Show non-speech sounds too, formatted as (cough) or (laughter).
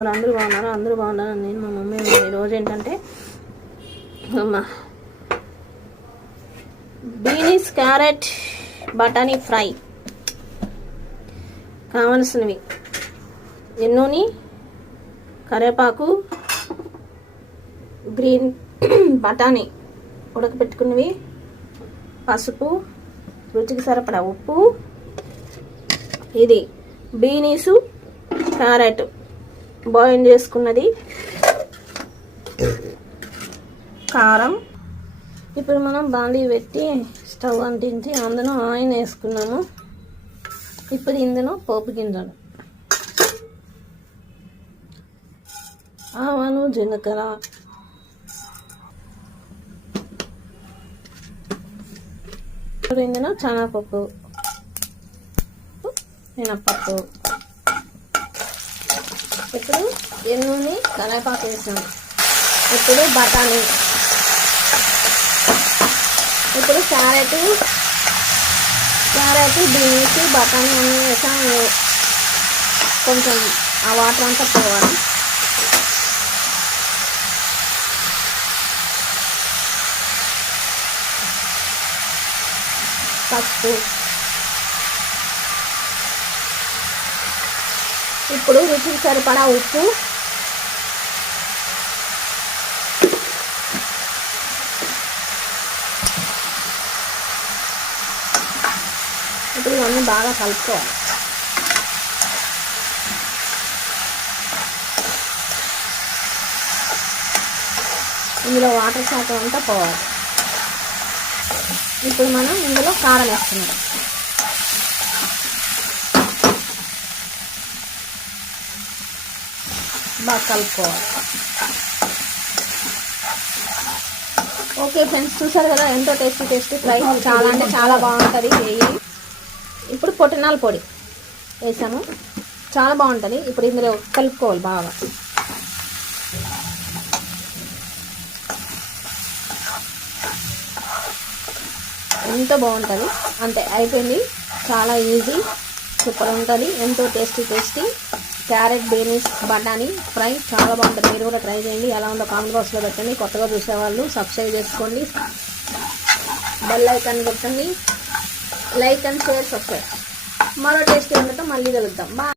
మరి అందరూ బాగున్నారు? అందరూ బాగున్నారు? నేను మా మమ్మీ ఈరోజు ఏంటంటే బీనీస్ క్యారెట్ బటానీ ఫ్రై కావలసినవి. ఎన్నోని? కరివేపాకు గ్రీన్ (clears throat) బఠానీ ఉడకపెట్టుకున్నవి పసుపు రుచికి సరిపడా ఉప్పు. ఇది బీనీసు క్యారెట్. బాయిల్ చేసుకున్నది. కారం. ఇప్పుడు మనం బాండీ పెట్టి స్టవ్ అంటించి అందులో ఆయిల్ వేసుకున్నాము. ఇప్పుడు ఇందులో పోపు గింజలు. ఆవాలు జీలకర్ర. ఇప్పుడు ఇందులో శనగపప్పు మినప్పప్పు. ఇప్పుడు ఎన్నుని కరివేపాకు వేసాం. ఇప్పుడు బఠానీ. ఇప్పుడు క్యారెట్ క్యారెట్ బీన్స్ బఠానీ అన్నీ వేసాం. కొంచెం ఆ వాటర్ అంతా పోవాలి. పసుపు. ఇప్పుడు రుచికి సరిపడా ఉప్పు. ఇప్పుడు ఇవన్నీ బాగా కలుపుకోవాలి. ఇందులో వాటర్ శాతం అంతా పోవాలి. ఇప్పుడు మనం ఇందులో కారం వేస్తున్నాం. బాగా కలుపుకోవాలి ఓకే ఫ్రెండ్స్ చూసారు కదా ఎంతో టేస్టీ టేస్టీ ఫ్రై. చాలా అంటే చాలా బాగుంటుంది వేయి ఇప్పుడు పొట్టినాల పొడి వేసాము. చాలా బాగుంటుంది. ఇప్పుడు ఇందులో కలుపుకోవాలి బాగా. ఎంతో బాగుంటుంది? అంతే అయిపోయింది. చాలా ఈజీ. సూపర్ ఉంటుంది. ఎంతో టేస్టీ టేస్టీ. క్యారెట్ బీనీస్ బఠానీ ఫ్రై చాలా బాగుంటుంది. మీరు కూడా ట్రై చేయండి. ఎలా ఉందో కామెంట్ బాక్స్లో పెట్టండి. కొత్తగా చూసేవాళ్ళు సబ్స్క్రైబ్ చేసుకోండి. బెల్ ఐకాన్ కొట్టండి లైక్ అండ్ షేర్ సబ్స్క్రైబ్. మరో టేస్ట్ ఉండటం మళ్ళీ కలుద్దాం. బాయ్.